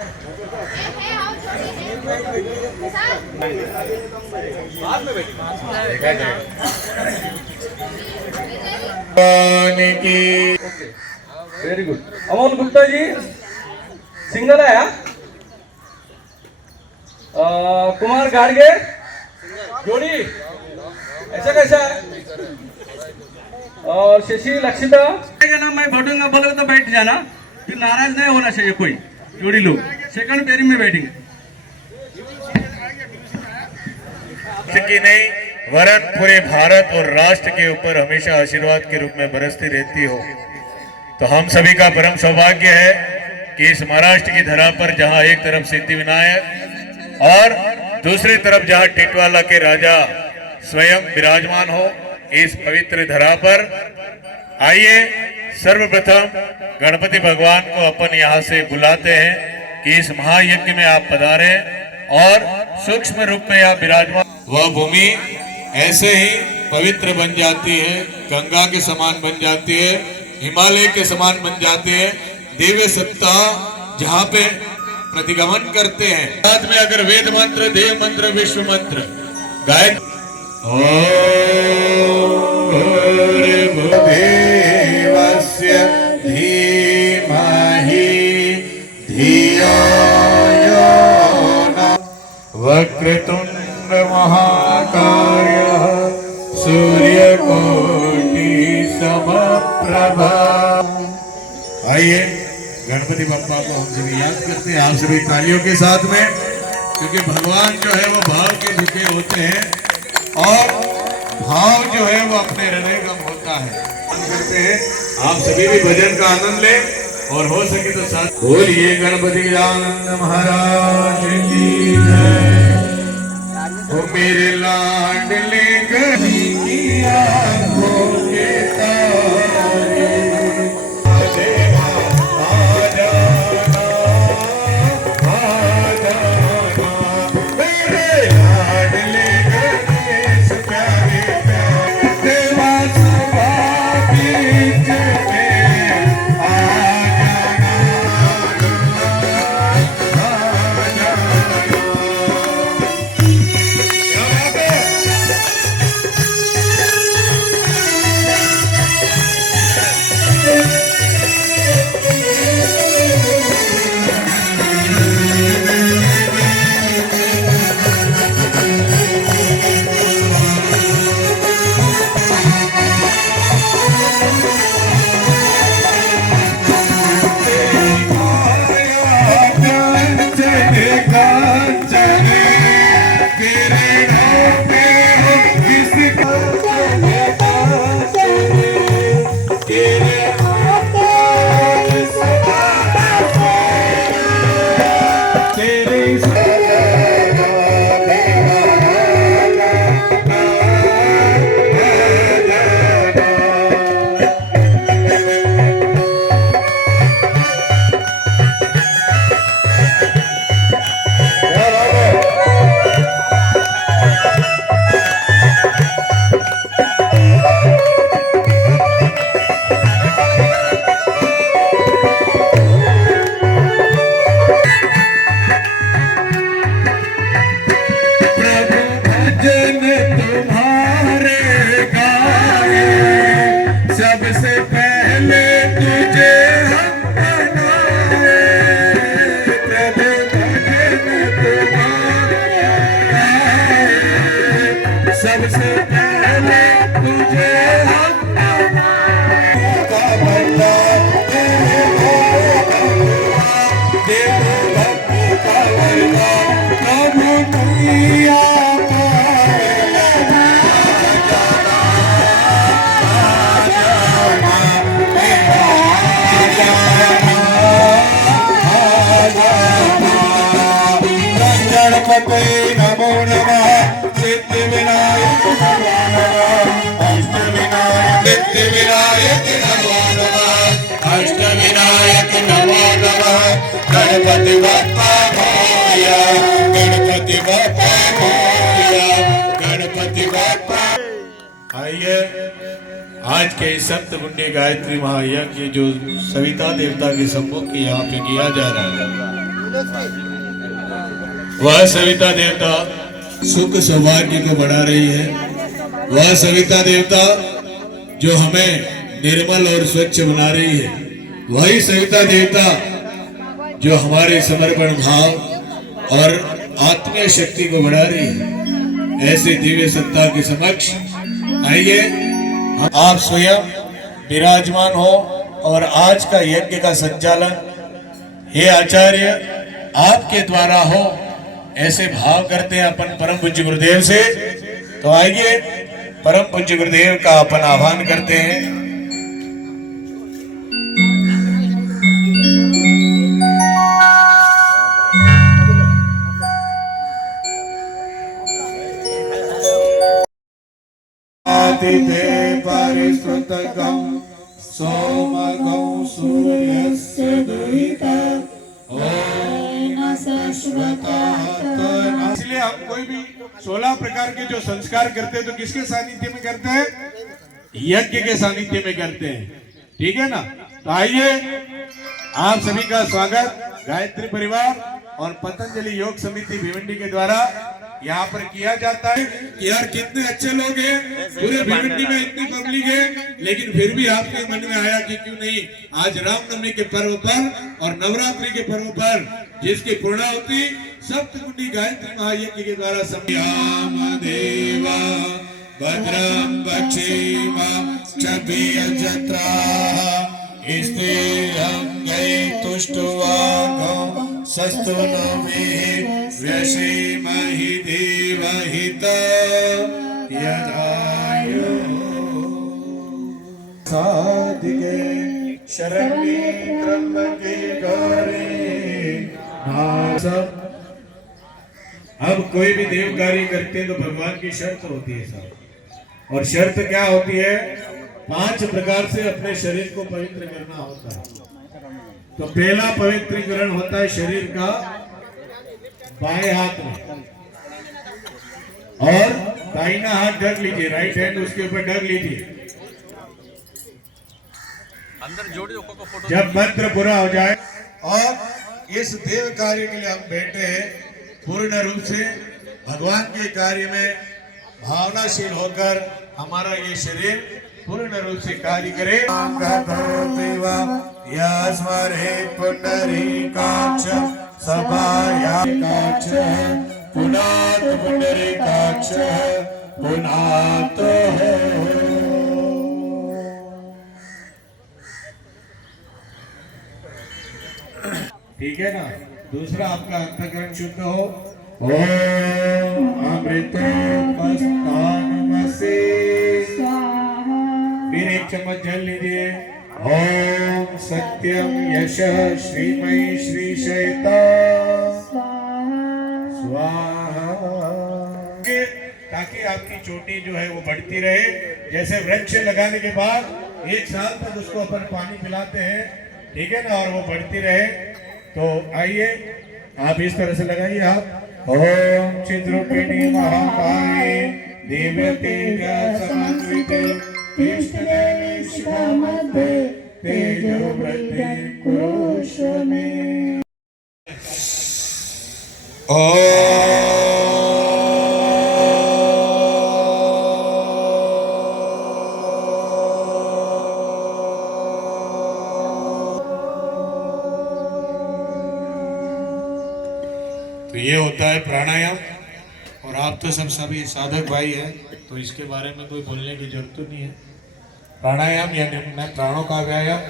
Very good. Amol Gupta ji single है। कुमार गाड़गे जोड़ी ऐसा कैसा है? और शशि लक्षिता जाना, मैं बैठूंगा बोले तो बैठ जाना, फिर नाराज नहीं होना चाहिए कोई। जोड़ी लोग सेकंड पेयरिंग में बैठेंगे की नहीं, वरन पूरे भारत और राष्ट्र के ऊपर हमेशा आशीर्वाद के रूप में बरसती रहती हो। तो हम सभी का परम सौभाग्य है कि इस महाराष्ट्र की धरा पर जहां एक तरफ सिद्धिविनायक और दूसरी तरफ जहां टिटवाला के राजा स्वयं विराजमान हो, इस पवित्र धरा पर आइए सर्वप्रथम गणपति भगवान को अपन यहाँ से बुलाते हैं कि इस महायज्ञ में आप पधारें और सूक्ष्म रूप में आप विराजमान। वह भूमि ऐसे ही पवित्र बन जाती है, गंगा के समान बन जाती है, हिमालय के समान बन जाती है। दिव्य सत्ता जहाँ पे प्रतिगमन करते हैं, साथ में अगर वेद मंत्र, देव मंत्र, विश्व मंत्र गाय भूर्भुवस्स्य धीमहि धियो यो न वक्रतुंड महाकाय सूर्यकोटि समप्रभा। आइए गणपति बप्पा को हम सभी याद करते हैं, आप सभी तालियों के साथ में, क्योंकि भगवान जो है वो भाव के झुके होते हैं और भाव जो है वो अपने हृदय गम होता है। करते हैं आप सभी भी भजन का आनंद लें और हो सके तो साथ बोलिए गणपति आनंद महाराज की जय। वो मेरे लाडले गणपति की आंखों के तारे सबसे पहले तुझे हम गणपते नमो नमः, सिद्धिविनायक नमो नमः, अष्टविनायक सिद्धिविनायक नमो नमः, अष्टविनायक नमो नमः। गणपति बप्पा मोरया, गणपति बप्पा मोरया, गणपति बप्पा। आइए आज के इस सप्तमुंडी गायत्री महायज्ञ जो सविता देवता के सम्मुख यहाँ पे किया जा रहा है, वह सविता देवता सुख सौभाग्य को बढ़ा रही है। वह सविता देवता जो हमें निर्मल और स्वच्छ बना रही है। वही सविता देवता जो हमारे समर्पण भाव और आत्मीय शक्ति को बढ़ा रही है। ऐसे दिव्य सत्ता के समक्ष आइए आप स्वयं विराजमान हो और आज का यज्ञ का संचालन हे आचार्य आपके द्वारा हो, ऐसे भाव करते हैं अपन परम पूज्य गुरुदेव से। तो आइए परम पूज्य गुरुदेव का अपन आह्वान करते हैं। परिश्रुतगं सोमगं सूर्यस्य दुहिता इसलिए हम कोई भी 16 प्रकार के जो संस्कार करते हैं तो किसके सानिध्य में करते हैं? यज्ञ के सानिध्य में करते हैं। ठीक है ना? तो आइए आप सभी का स्वागत गायत्री परिवार और पतंजलि योग समिति भिवंडी के द्वारा यहाँ पर किया जाता है। यार कितने अच्छे लोग हैं, पूरे भिवंडी में इतनी पब्लिक है, लेकिन फिर भी आपके मन में आया कि क्यों नहीं आज रामनवमी के पर्व पर और नवरात्रि के पर्व पर जिसकी पूर्णाहुति सप्तकुंडी गायत्री महायज्ञ के द्वारा देवा भद्रं पक्षेम क्षभियजत्रा सस्तु व्यसेमहि देवहिता यदायु साधिके शरण्ये त्र्यंबके गौरी। अब कोई भी देव कार्य करते हैं तो भगवान की शर्त होती है साहब, और शर्त क्या होती है? 5 प्रकार से अपने शरीर को पवित्र करना होता है। तो पहला पवित्रीकरण होता है शरीर का बाएं हाथ में, और दाहिना हाथ ढक लीजिए, राइट हैंड उसके ऊपर ढक लीजिए। अंदर जोड़ दो को फोटो। जब मंत्र पूरा हो जाए और इस देव कार्य के लिए हम बैठे हैं, पूर्ण रूप से भगवान के कार्य में भावनाशील होकर हमारा ये शरीर पूर्ण रूप से कार्य करे। स्मरे पुंडरीकाक्ष सभायाकाक्ष पुनात पुंडरीकाक्ष पुनात ठीक है ना? दूसरा आपका अंतःकरण शुद्ध हो। ओम अमृतोपस्थानमसि। फिर एक चम्मच जल लीजिए। ओम सत्यम यशः श्रीमयी श्रीशैता स्वाहा। ताकि आपकी चोटी जो है वो बढ़ती रहे। जैसे वृक्ष लगाने के बाद 1 साल तक उसको अपन पानी पिलाते हैं, ठीक है ना, और वो बढ़ती रहे। तो आइए आप इस तरह से लगाइए। आप ओम चिद्रूपिणी महाकाय दिव्यतेजा समन्विते इष्टदेवी शिखामध्ये तेजो वृद्धि कुरुष्व मे। तो ये होता है प्राणायाम। और आप तो सब सभी साधक भाई हैं, तो इसके बारे में कोई बोलने की जरूरत नहीं है। प्राणायाम यानी प्राणों का व्यायाम।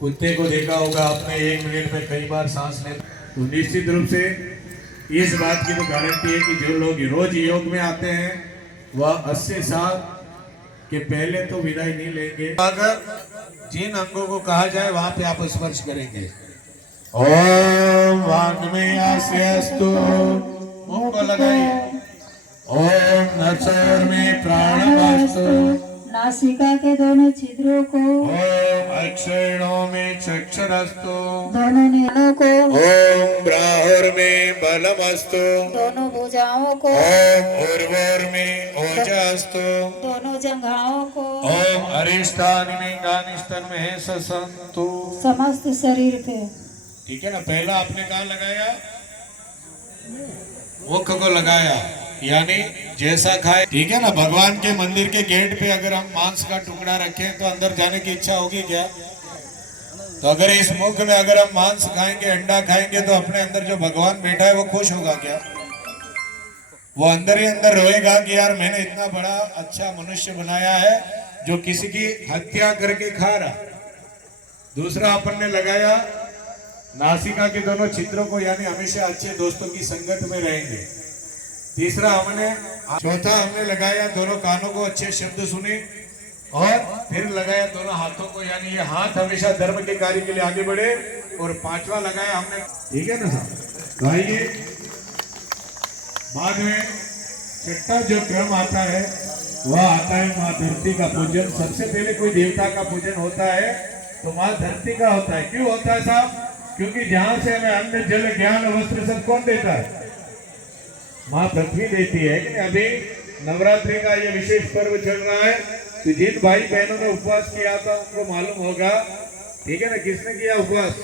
कुत्ते को देखा होगा आपने 1 मिनट में कई बार सांस ले, तो निश्चित रूप से इस बात की तो गारंटी है कि जो लोग रोज योग में आते हैं वह 80 साल के पहले तो विदाई नहीं लेंगे। अगर जिन अंगों को कहा जाए वहां पे आप स्पर्श करेंगे। ओम वाग्मेयास्यस्तु, मुंह को लगाइए। ओम नरसर में प्राणमस्तु, नासिका के दोनों छिद्रों को। ओम अक्षरणों में चक्षुरस्तु, दोनों नेत्रों को। ओम ब्राहुर में बलमस्तु, दोनों भुजाओं को। ओम उर्वर में ओजस्तु, दोनों जंघाओं को। ओम अरिष्टानि में गानिस्तन में ससंतु, समस्त शरीर पे। ठीक है ना। पहला आपने कहाँ लगाया, मुख को लगाया, यानी जैसा खाए, ठीक है ना। भगवान के मंदिर के गेट पे अगर हम मांस का टुकड़ा रखें तो अंदर जाने की इच्छा होगी क्या? तो अगर इस मुख में अगर हम मांस खाएंगे, अंडा खाएंगे, तो अपने अंदर जो भगवान बैठा है वो खुश होगा क्या? वो अंदर ही अंदर रोएगा कि यार मैंने इतना बड़ा अच्छा मनुष्य बनाया है जो किसी की हत्या करके खा रहा। दूसरा अपन ने लगाया नासिका के दोनों छिद्रों को, यानी हमेशा अच्छे दोस्तों की संगत में रहेंगे। तीसरा चौथा हमने लगाया दोनों कानों को अच्छे शब्द सुने, और फिर लगाया दोनों हाथों को, यानी ये हाथ हमेशा धर्म के कार्य के लिए आगे बढ़े। और पांचवा लगाया हमने, ठीक है ना साहब। तो आइए बाद में छठा जो क्रम आता है वह आता है माँ धरती का पूजन। सबसे पहले कोई देवता का पूजन होता है तो माँ धरती का होता है। क्यों होता है साहब? क्योंकि जहां से हमें अन्न जल ज्ञान वस्त्र सब कौन देता है? माँ पृथ्वी देती है। कि अभी नवरात्रि का ये विशेष पर्व चल रहा है, तो जिन भाई बहनों ने उपवास किया था उनको मालूम होगा, ठीक है ना, किसने किया उपवास।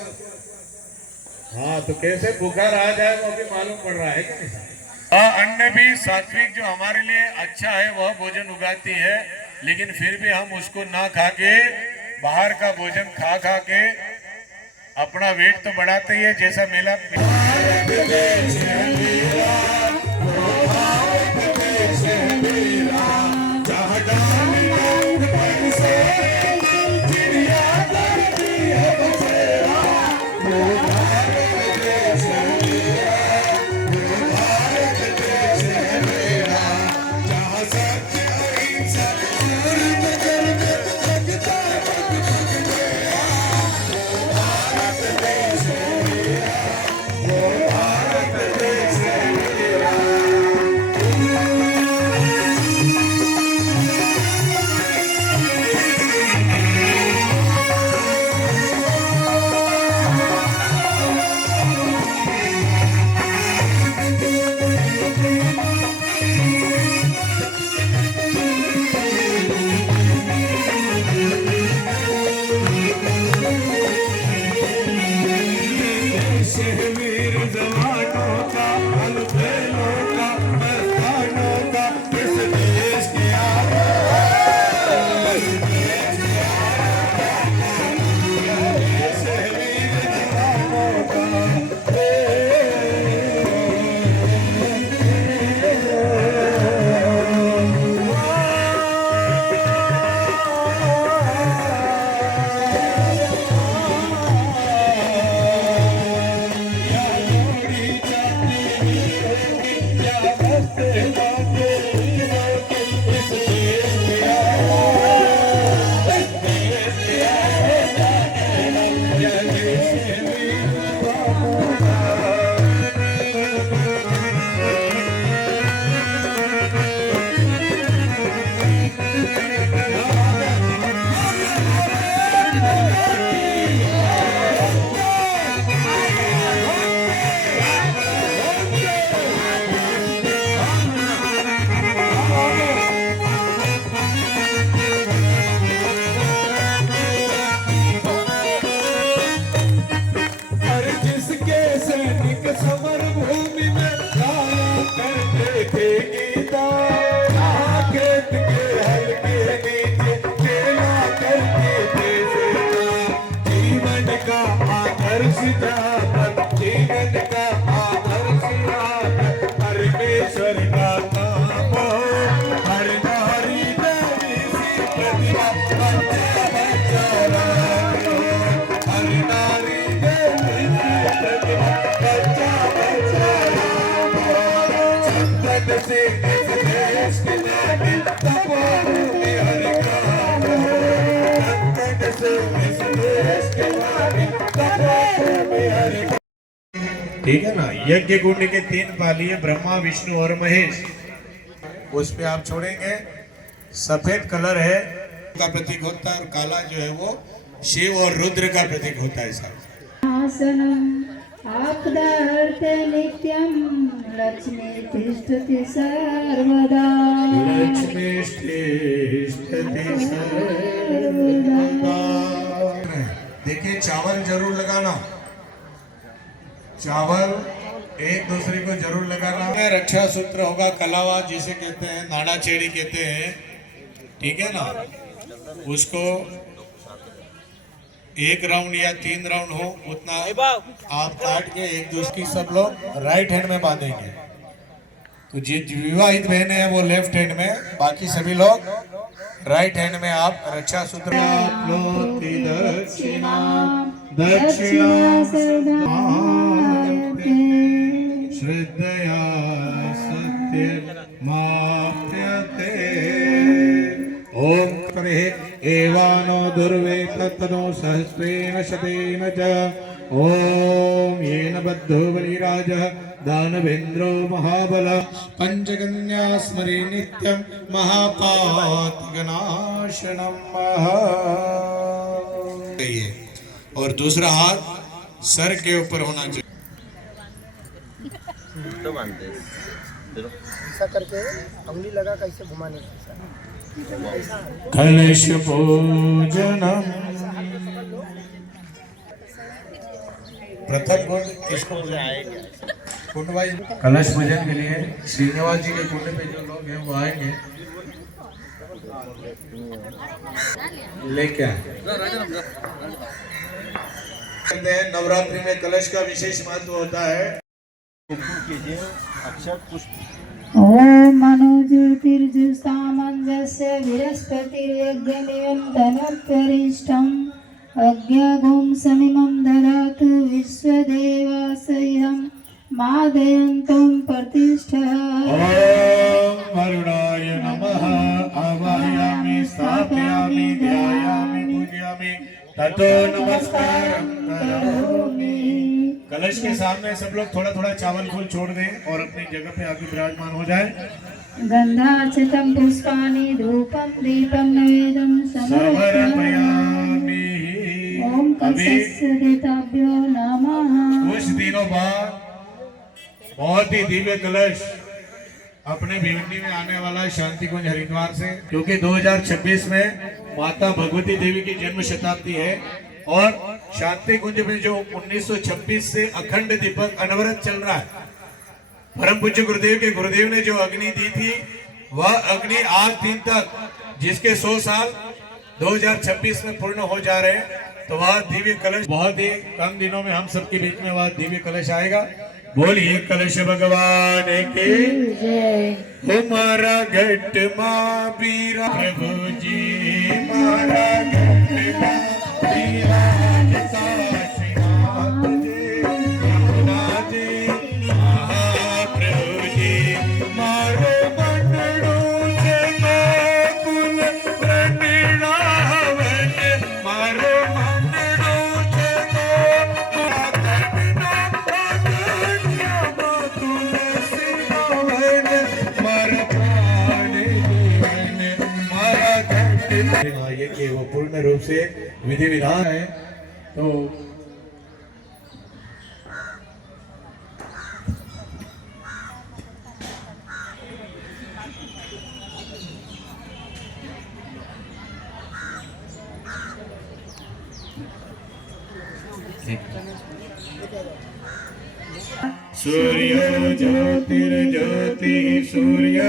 हाँ, तो कैसे बुखार आ जाए वो भी मालूम पड़ रहा है कि नहीं? अन्न भी सात्विक जो हमारे लिए अच्छा है वह भोजन उगाती है, लेकिन फिर भी हम उसको ना खा के बाहर का भोजन खा खा के अपना वेट तो बढ़ाते ही है। जैसा मेला ठीक है ना। यज्ञ कुंड के 3 पालिये ब्रह्मा विष्णु और महेश, उस पे आप छोड़ेंगे। सफेद कलर है का प्रतीक होता है, और काला जो है वो शिव और रुद्र का प्रतीक होता है साहब। आसनम आपदार्थे नित्यम लक्ष्मी तिष्ठति सर्वदा। लक्ष्मी तिष्ठति सर्वदा। देखिए चावल जरूर लगाना, चावल एक दूसरे को जरूर लगाना। रक्षा सूत्र होगा, कलावा जिसे कहते हैं, नाड़ा चेड़ी कहते हैं, ठीक है ना। उसको 1 राउंड या 3 राउंड हो उतना आप काट के एक दूसरे की सब लोग राइट हैंड में बांधेंगे। तो जो विवाहित बहनें हैं वो लेफ्ट हैंड में, बाकी सभी लोग राइट हैंड में आप रक्षा सूत्र। श्रद्धया सत्यमाप्यते। ओम करे एवानो दुर्वे तत्नो सहस्रेण शतेन च। ओम येन बद्धो बलिराजः दानवेन्द्रो महाबल। पंचकन्या स्मरे नित्यं महापातकनाशनम्। और दूसरा हाथ सर के ऊपर होना चाहिए। ऐसा करके उंगली लगा कैसे घुमाने की। कलश पूजनम। प्रथम गुण किसको बुलाएंगे? कुंड वाइज कलश पूजन के लिए श्रीनिवास जी के कुंड पे जो लोग हैं वो आएंगे, लेके आए। कहते हैं नवरात्रि में कलश का विशेष महत्व होता है। ओम मनुज्योतिर्जुषामञ्जस्य बृहस्पतिर्यज्ञनियन्तनोत्तरिष्टम् अज्ञागुं समिमं ददातु विश्वदेवासह्यं मादयन्तं प्रतिष्ठः। ओम वरुणाय नमः। आवाहयामि स्थापयामि ध्यायामि पूजयामि ततो नमस्कारं करोमि। कलश के सामने सब लोग थोड़ा थोड़ा चावल फूल छोड़ दें और अपनी जगह पे आके विराजमान हो जाए। गन्धार्चितं पुष्पाणि धूपं दीपं नैवेद्यं समर्पयामि। ओम कलशस्य देवताभ्यो नमः। कुछ दिनों बाद बहुत ही दिव्य कलश अपने भिवंडी में आने वाला है, शांति कुंज हरिद्वार से, क्योंकि 2026 में माता भगवती देवी की जन्म शताब्दी है और शांति कुंज में जो 1926 से अखंड दीपक अनवरत चल रहा है। परम पूज्य गुरुदेव के गुरुदेव ने जो अग्नि दी थी वह अग्नि आज दिन तक, जिसके 100 साल 2026 में पूर्ण हो जा रहे हैं, तो वह दिव्य कलश बहुत ही कम दिनों में हम सबके बीच में वह दिव्य कलश आएगा। बोलिए कलश भगवान के। हमारा घट माँ बीरा प्रभु जी, हमारा घट माँ बीरा कि वो पूर्ण रूप से विधि विधान है। तो सूर्य ज्योतिर्ज्योति सूर्य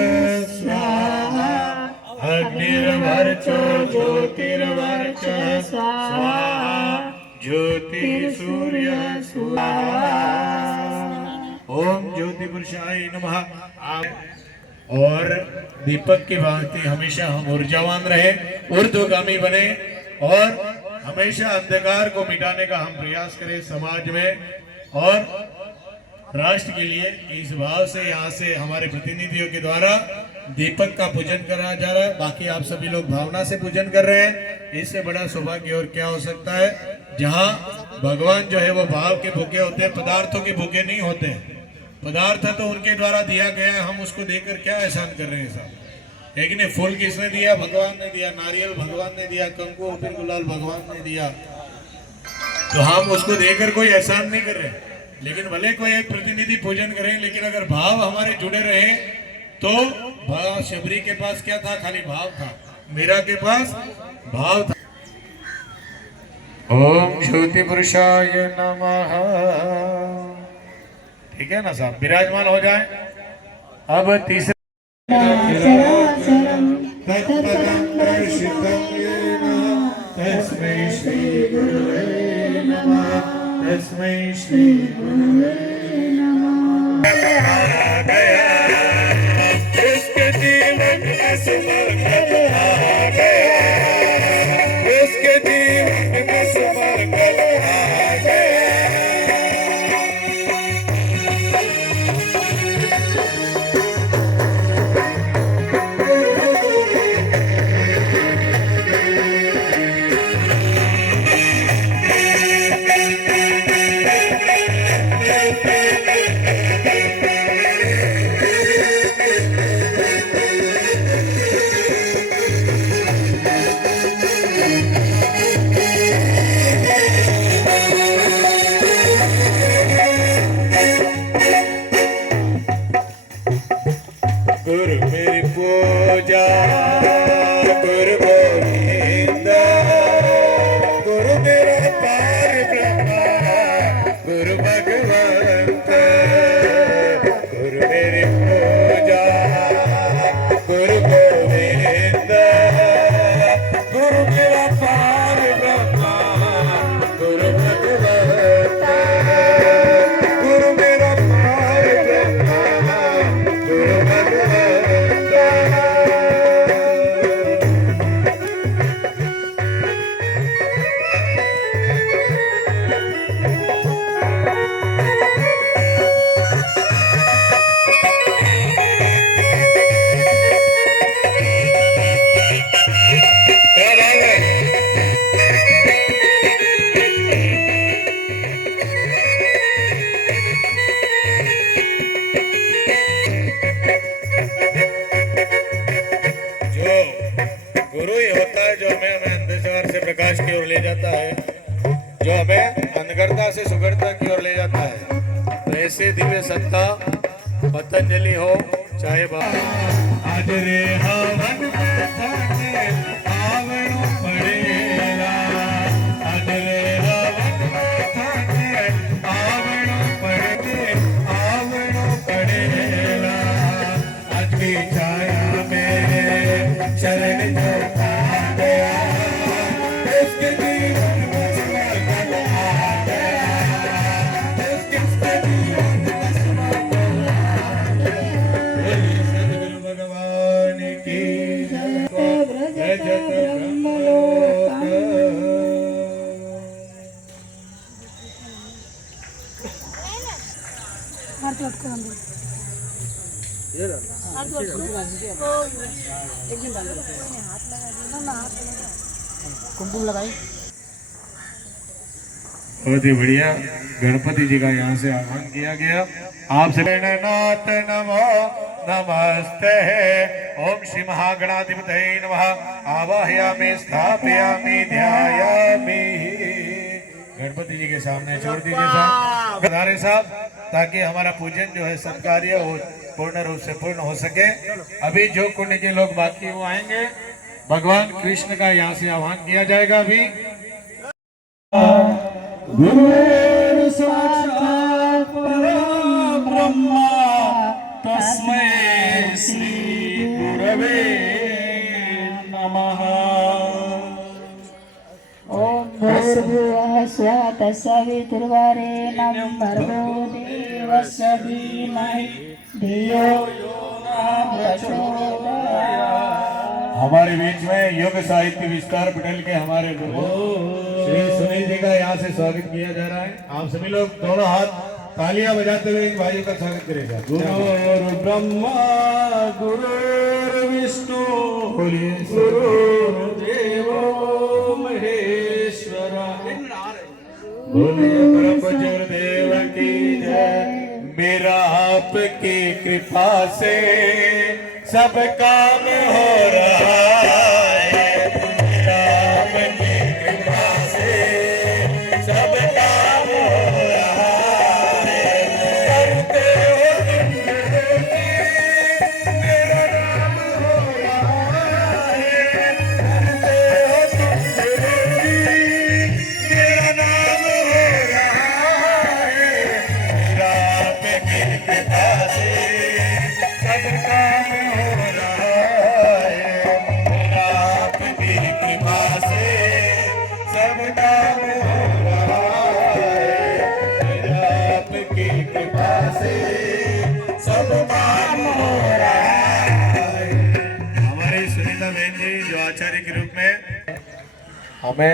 स्वाहा अग्निर्वर्चो ज्योतिर्वर्चः स्वाहा ज्योति सूर्य स्वाहा। ओम ज्योति पुरुषाय नमः। और दीपक की भांति हमेशा हम ऊर्जावान रहे, ऊर्ध्वगामी बने और हमेशा अंधकार को मिटाने का हम प्रयास करें समाज में और राष्ट्र के लिए। इस भाव से यहाँ से हमारे प्रतिनिधियों के द्वारा दीपक का पूजन कराया जा रहा है। बाकी आप सभी लोग भावना से पूजन कर रहे हैं। इससे बड़ा सौभाग्य और क्या हो सकता है, जहाँ भगवान जो है वो भाव के भूखे होते हैं, पदार्थों के भूखे नहीं होते। पदार्थ तो उनके द्वारा दिया गया है, हम उसको देकर क्या एहसान कर रहे हैं साहब। लेकिन फूल किसने दिया? भगवान ने दिया। नारियल भगवान ने दिया। कंकु फिर गुलाल भगवान ने दिया। तो हम उसको देकर कोई एहसान नहीं कर रहे। लेकिन भले कोई एक प्रतिनिधि पूजन करें, लेकिन अगर भाव हमारे जुड़े रहे तो भाव। शबरी के पास क्या था? खाली भाव था। मीरा के पास भाव था। ओम ज्योति पुरुषाय नमः। ठीक है ना साहब, विराजमान हो जाए। अब तीसरे चराचरं तत्पदं दर्शितं येन तस्मै श्री गुरुवे नमः। तस्मै श्री गुरुवे उसके जीवन में सुमंगल आ गया, उसके जीवन में सुमंगल आ गया। गुरु मेरी पूजा, गुरु गोविंद, गुरु मेरा पार ब्रह्मा, गुरु भगवंत। गुरु मेरी पूजा, गुरु गोविंद, गुरु मेरा पार ब्रह्मा, गुरु भगवंत। गुरु मेरा पार ब्रह्मा, गुरु भगवंत। क्या बात है? जो गुरु ही होता है जो हमें अंधकार से प्रकाश की ओर ले जाता है, जो हमें अनगढ़ता से सुगढ़ता की ओर ले जाता है। तो ऐसे दिव्य सत्ता पतंजलि हो चाहे आज रे हवन थाने आवणो पड़ेगा, आज रे हवन थाने आवणो पड़ेगा। आज की छाया में शरण जो आ गया, उसके जीवन में सुमंगल आ गया, उसके जीवन में सुमंगल आ गया। सद्गुरु भगवान की जय। जगत ब्रह्मलोक। कुमकुम लगाई। बहुत ही बढ़िया, गणपति जी का यहाँ से आह्वान किया गया। आप से नाथ नमो नमस्ते। ओम श्री महागणाधिपतये नमः। आवाहयामि स्थापयामि ध्यायामि। गणपति जी के सामने छोड़ दीजिए साहब, गदारे साहब, ताकि हमारा पूजन जो है सत्कार्य हो पूर्ण रूप से पूर्ण हो सके। अभी जो कुंड के लोग बाकी वो आएंगे, भगवान कृष्ण का यहाँ से आह्वान किया जाएगा। अभी गुरुर् साक्षात् परं ब्रह्म तस्मै श्री गुरवे नमः। ॐ भूर्भुवः स्वः तत्सवितुर्वरेण्यं भर्गो देवस्य धीमहि धियो यो नः प्रचोदयात्। हमारे बीच में योग साहित्य विस्तार पटेल के हमारे गुरु श्री सुनील जी का यहाँ से स्वागत किया जा रहा है। आप सभी लोग दोनों हाथ तालियां बजाते हुए इन भाइयों का स्वागत करेगा। गुरुर् ब्रह्मा गुरुर्विष्णु गुरुर्देवो महेश्वर। बोलिए परम पूज्य गुरुदेव की जय। मेरा आपकी कृपा से सब काम हो रहा है, मेरा आपकी कृपा से सब काम हो रहा है। करते हो तुम मेरा नाम हो रहा है, करते हो तुम मेरा नाम हो रहा है। मेरा आपकी कृपा से सब काम हो रहा है। हमारी सुनीता बहन जी जो आचार्य के रूप में हमें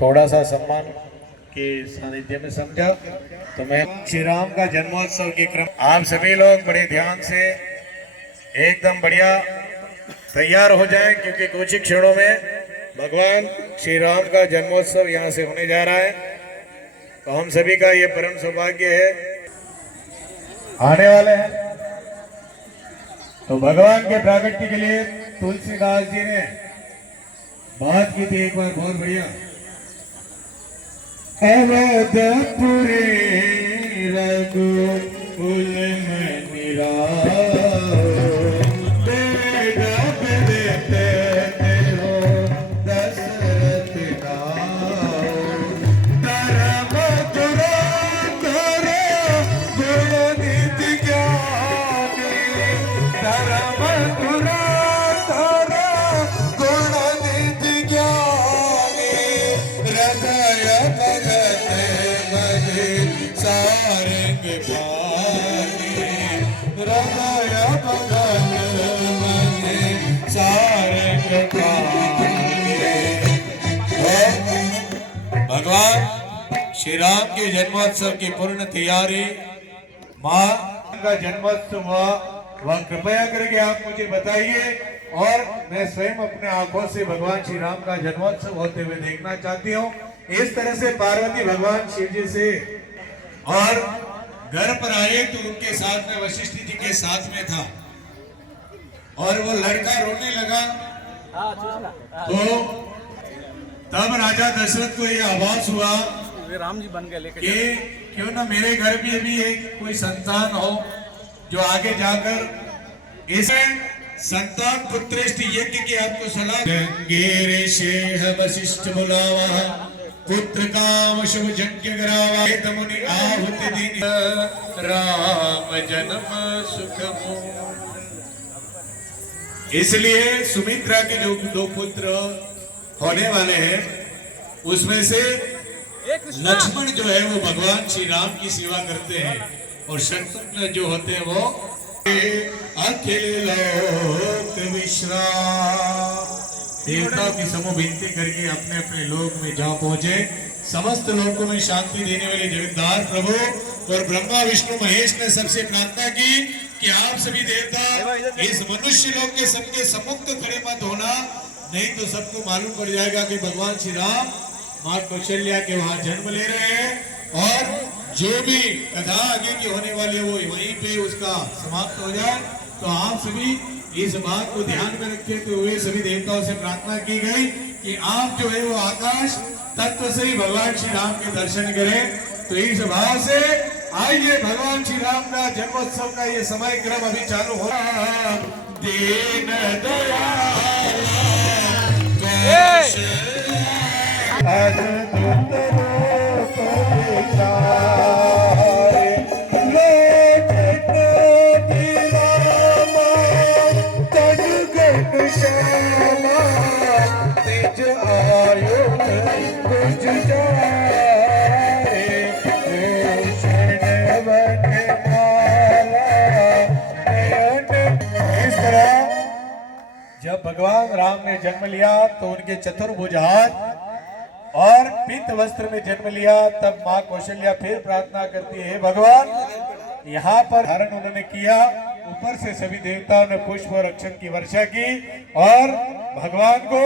थोड़ा सा सम्मान के सानिध्य में समझा, तो मैं श्री राम का जन्मोत्सव के क्रम आप सभी लोग बड़े ध्यान से एकदम बढ़िया तैयार हो जाएं, क्योंकि कुछ ही क्षणों में भगवान श्री राम का जन्मोत्सव यहाँ से होने जा रहा है। तो हम सभी का ये परम सौभाग्य है, आने वाले हैं। तो भगवान के प्रागट्य के लिए तुलसीदास जी ने बात की थी एक बार बहुत बढ़िया। अवधपुरी रघुकुल में निराओ, वेद विदित तेरो दशरथ नाओ, धर्म धुरंधर गुण निधि ज्ञानी, धर्म धुरंधर गुण निधि ज्ञानी, हृदय भगत महे सारंग पानी, हृदय भगत महे सारंग पानी। भगवान श्री राम के जन्मोत्सव की पूर्ण तैयारी, माँ का जन्मोत्सव हुआ, वह कृपया करके आप मुझे बताइए, और मैं स्वयं अपने आंखों से भगवान श्री राम का जन्मोत्सव होते हुए देखना चाहती हूँ। इस तरह से पार्वती भगवान शिव जी से और घर पर आए तो उनके साथ में वशिष्ठ जी के साथ में था, और वो लड़का रोने लगा। तो तब राजा दशरथ को यह आभास हुआ राम जी बन गए कि क्यों ना मेरे घर में भी एक कोई संतान हो जो आगे जाकर इसे संतान पुत्रेष्ठ यज्ञ की आपको सलाह। वशिष्ठ बुलावा, पुत्र काम शुभ यज्ञ करावा, मुनि आहुति दीनी, राम जन्म सुख मो। इसलिए सुमित्रा के जो 2 पुत्र होने वाले हैं, उसमें से लक्ष्मण जो है वो भगवान श्री राम की सेवा करते हैं, और शत्रुघ्न जो होते हैं वो अखिल लोक विश्राम, देवताओं की समूह विनती करके अपने अपने लोक में जा पहुंचे। समस्त लोकों में शांति देने वाले जगन्नाथ प्रभु और ब्रह्मा विष्णु महेश ने सबसे प्रार्थना की कि आप सभी देवता इस मनुष्य लोक के सबके सम्मुख खड़े मत होना, नहीं तो सबको मालूम पड़ जाएगा कि भगवान श्री राम माँ कौशल्या के वहां जन्म ले रहे हैं, और जो भी कथा आगे की होने वाली है वो वहीं पे उसका समाप्त हो जाए। तो आप सभी इस बात को ध्यान में रखते हुए सभी देवताओं से प्रार्थना की गई कि आप जो है वो आकाश तत्व से ही भगवान श्री राम के दर्शन करें। तो इस भाव से आइए भगवान श्री राम का जन्मोत्सव का ये समय क्रम अभी चालू हो रहा है। दीन दयाल जब भगवान राम ने जन्म लिया तो उनके चतुर्भुज हाथ और पीत वस्त्र में जन्म लिया, तब माँ कौशल्या फिर प्रार्थना करती है, भगवान यहाँ पर धारण उन्होंने किया। ऊपर से सभी देवताओं ने पुष्प और अक्षत की वर्षा की और भगवान को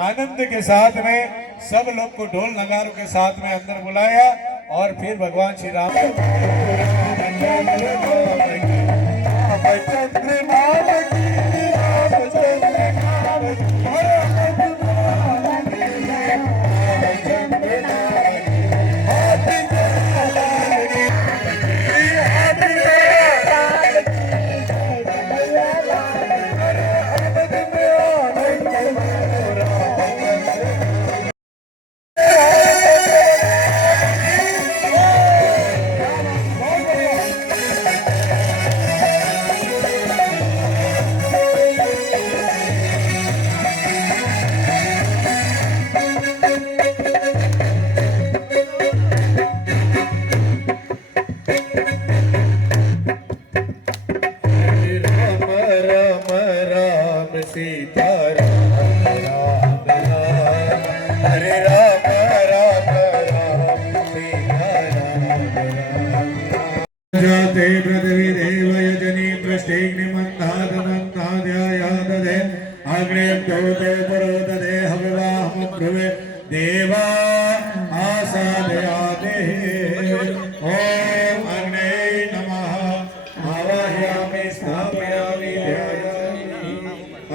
आनंद के साथ में सब लोग को ढोल नगारों के साथ में अंदर बुलाया, और फिर भगवान श्री राम शास्ते पृथ्वी देव यजनी पृष्ठेग्निमन्धादनन्नाद्यायाददे अग्निर्दोतो परोददे हविवाहं ब्रुवे देवा आसादयाते ओम अग्ने नमः आवाहयामि स्थापयामि ध्यायामि।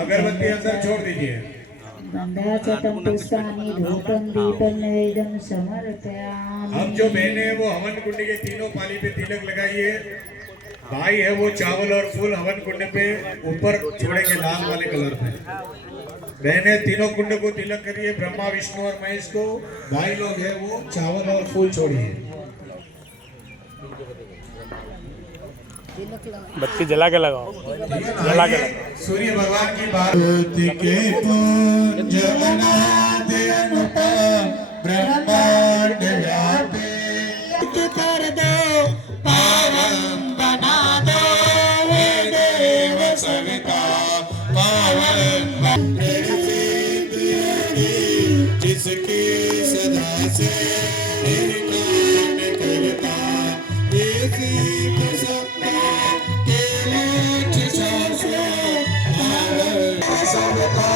अगरबत्ती अंदर छोड़ दीजिए। गंधाचतं पुष्पाणि धूपं दीपं नैवेद्यं समर्पयामि। अब जो बहने हैं वो हवन कुंड के तीनों पाली पे तिलक लगाइए। भाई है वो चावल और फूल हवन कुंड पे ऊपर छोड़ेंगे लाल वाले कलर पे। बहने तीनों कुंड को तिलक करिए, ब्रह्मा विष्णु और महेश को। भाई लोग है वो चावल और फूल छोड़िए। बत्ती जला के लगाओ, जला के लगाओ। सूर्य भगवान की बात के पुंज अनाद अनुपम ब्रह्मांड व्यापी कर दो पावन बना दो हे देव सविता पावन जिसकी सदा से निर्माण करता इसी को सपना के मीठ सांसों पावन सविता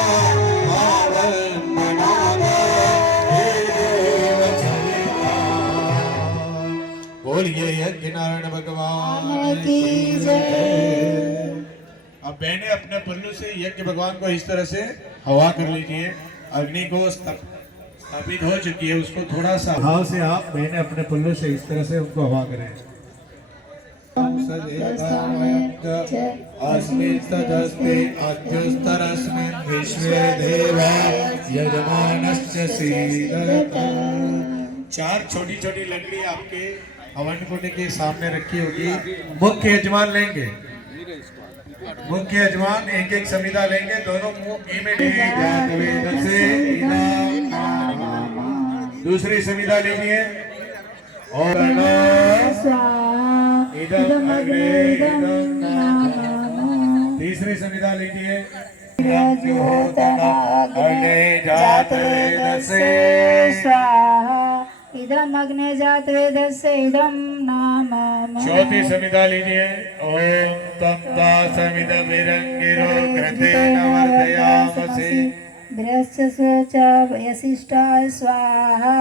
पावन बना दो हे देव सविता। बोलिए यज्ञ नारायण भगवान की जय। अब बहने अपने पल्लू से यज्ञ भगवान को इस तरह से हवा कर लीजिए। अग्नि को स्थापित हो चुकी है, उसको थोड़ा सा भाव से आप बहने अपने पल्लू से इस तरह से उनको हवा करें। अस्मिन् तदस्ते अद्युस्तरस्मिन् विश्वे देवा यजमानस्य सीदतः। 4 छोटी छोटी लकड़ी आपके हवन कुंड के सामने रखी होगी। मुख्य यजमान लेंगे, मुख्य यजमान एक एक समिधा लेंगे, दोनों मुंह घी में से। दूसरी समिधा लीजिए और इदं अग्ने इदं नमः। तीसरी समिधा लीजिए अग्ने जात वेदसे स्वाहा इदम् अग्ने जात वेदस्य इदं नाम। चौथी समिधा लीजिए ओम तप्ता समिध विरंगिरो कृतेन वर्धयामसि बृहस्पति च वसिष्ठा स्वाहा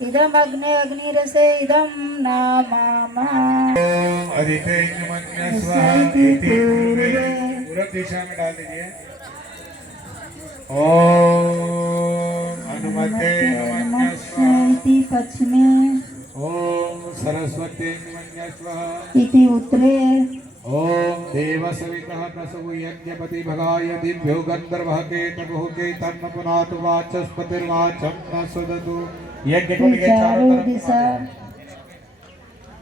इदम् अग्ने अग्निरसे इदं नाम। अधिते मन्य स्वाहा पूर्व दिशा में डाल दीजिए। ओम हनुमते नमः स्वाहा पश्चिमे ओम सरस्वती नमः स्वाहा इति उत्तरे ओम देव सवितः प्रसवो यज्ञपति भगाय दिव्यो गंधर्वः के तगुः के तन्न पुनातु वाचस्पतिर्वाचं न सुदतु। यज्ञ कुंड के चारों दिशा।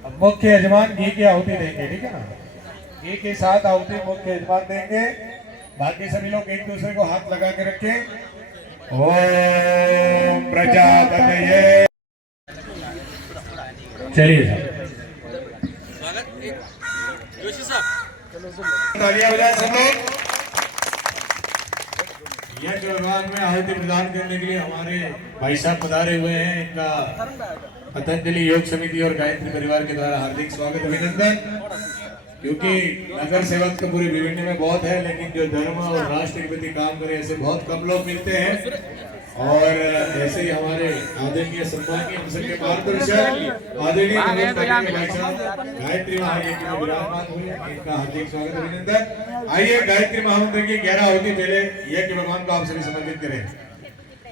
अब मुख्य यजमान घी की आहुति देंगे, ठीक है ना। घी के साथ आहुति मुख्य यजमान देंगे, बाकी सभी लोग एक दूसरे को हाथ लगा के रखें। ओम प्रजापतये। चलिए तालियां बजाएं सब लोग। यज्ञ भगवान में आहुति प्रदान करने के लिए हमारे भाई साहब पधारे हुए हैं। इनका पतंजलि योग समिति और गायत्री परिवार के द्वारा हार्दिक स्वागत अभिनंदन। क्योंकि नगर सेवक तो पूरी भिवंडी में बहुत है, लेकिन जो धर्म और राष्ट्र के प्रति काम करे ऐसे बहुत कम लोग मिलते हैं। और ऐसे ही हमारे आदरणीय सम्मानीय हम सबके मार्गदर्शक आदरणीय गायत्री महायज्ञ में विराजमान हुए, इनका हार्दिक स्वागत अभिनंदन। आइए गायत्री महामंत्र की 11 आहुति पहले यज्ञ भगवान को आप सभी समर्पित करें।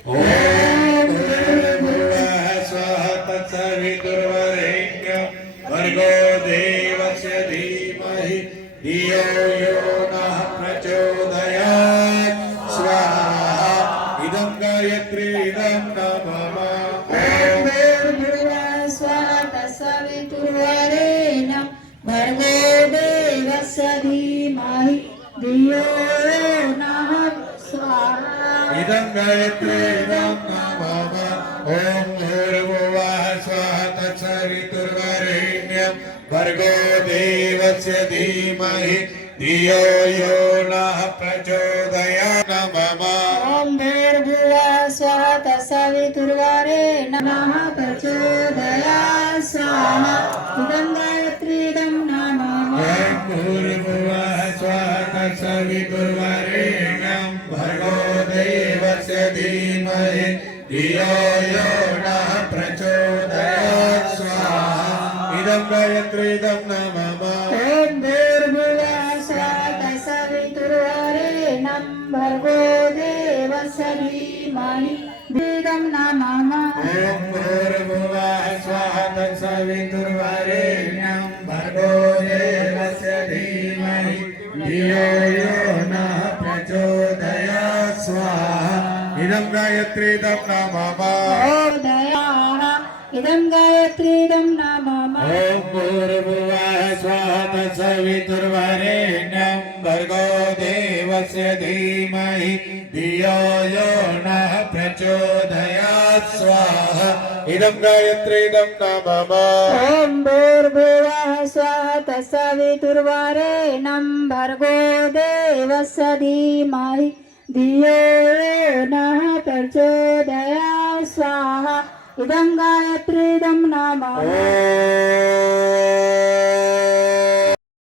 ओम भूर्भुवः स्वः तत्सवितुर्वरेण्यं भर्गो देवस्य धीमहि धियो यो नः प्रचोदयात् स्वाहा इदं गायत्री इदं नमः। ओम भूर्भुवः स्वः तत्सवितुर्वरेण्यं भर्गो देवस्य धीमहि धियो यो नः स्वाहा इदं गायत्री इदं नमः। ओम भूर्भुवः स्वः तत्सवितुर्वरेण्यं भर्गो देवस्य धीमहि धियो यो नः प्रचोदयात् नमः। ओम भूर्भुवः स्वः तत्सवितुर्वरेण्यं नमः प्रचोदयात् स्वाहा इदं गायत्री इदं तत्सवितुर्वरेण्यं भर्गो देवस्य धीमहि धियो यो नः प्रचोदयात् स्वाहा इदं गायत्री इदं न मम ॐ भूर्भुवः स्वः तत्सवितुर्वरेण्यं भर्गो देवस्य धीमहि इदं न मम ॐ भूर्भुवः स्वः तत्सवितुर्वरेण्यं भर्गो देवस्य धीमहि धियो यो नः प्रचोदयात् स्वाहा इदं गायत्री इदं न मम दयाः इदं गायत्री इदं न मम ॐ भूर्भुवः स्वः तत्सवितुर्वरेण्यं भर्गो देवस्य धीमहि धियो यो नः प्रचोदयात् स्वाहा इदं गायत्री इदं न मम ॐ भूर्भुवः स्वः तत्सवितुर्वरेण्यं भर्गो देवस्य धीमहि धियो यो नः प्रचोदयात् स्वाहा इदं गायत्री इदं न मम ॐ